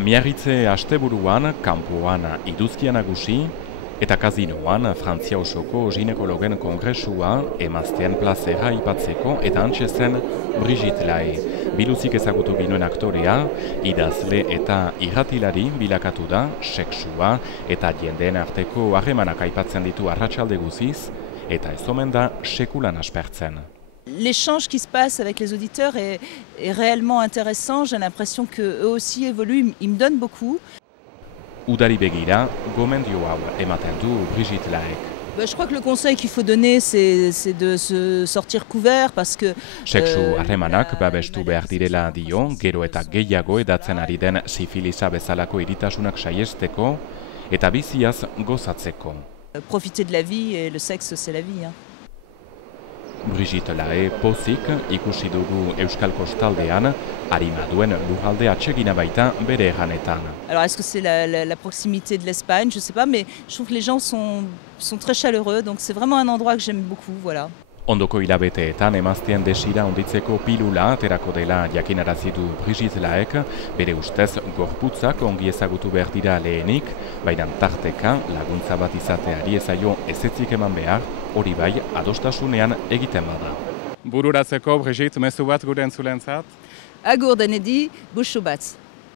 Miarritze asteburuan, kanpoan iduzkia nagusi, eta kazinoan Frantzia osoko ginekologen kongresua emaztean plazera aipatzeko eta hantxe zen Brigitte Lahaie. Biluzik ezagutu ginuen aktorea, idazle eta irratilari bilakatu da, sexua eta jendeen arteko harremanak aipatzen ditu arratsalde guziz, eta ez omen da sekulan aspertzen. L'échange qui se passe avec les auditeurs est réellement intéressant. J'ai l'impression qu'eux aussi évoluent. Ils me donnent beaucoup. Udari begira, gomendio hau ematen du Brigitte Lahaie. Je crois que le conseil qu'il faut donner, c'est de se sortir couvert parce que... Sexu harremanak babestu behar direla dio, gero eta gehiago edatzen ari den sifilisa bezalako iritasunak saiesteko eta biziaz gozatzeko. Profiter de la vie et le sexe, c'est la vie. Brigitte Lahaie pozik ikusi dugu Euskal Kostaldean, harima duen lurralde atsegina baita bere erranetan. Alors est-ce que c'est la proximité de l'Espagne? Je sais pas, mais je trouve que les gens sont très chaleureux, donc c'est vraiment un endroit que j'aime beaucoup, voilà. Ondoko hilabeteetan emazteen desira onditzeko pilula aterako dela jakinarazi du Brigitte Lahaie, bere ustez gorputzak ongi ezagutu behar dira lehenik, baina tarteka laguntza bat izateari ezaio ezetzik eman behar, hori bai adostasunean egiten bada. Bururatzeko, Brigitte, mezu bat gure entzulentzat? Agur denedi, buxu batz.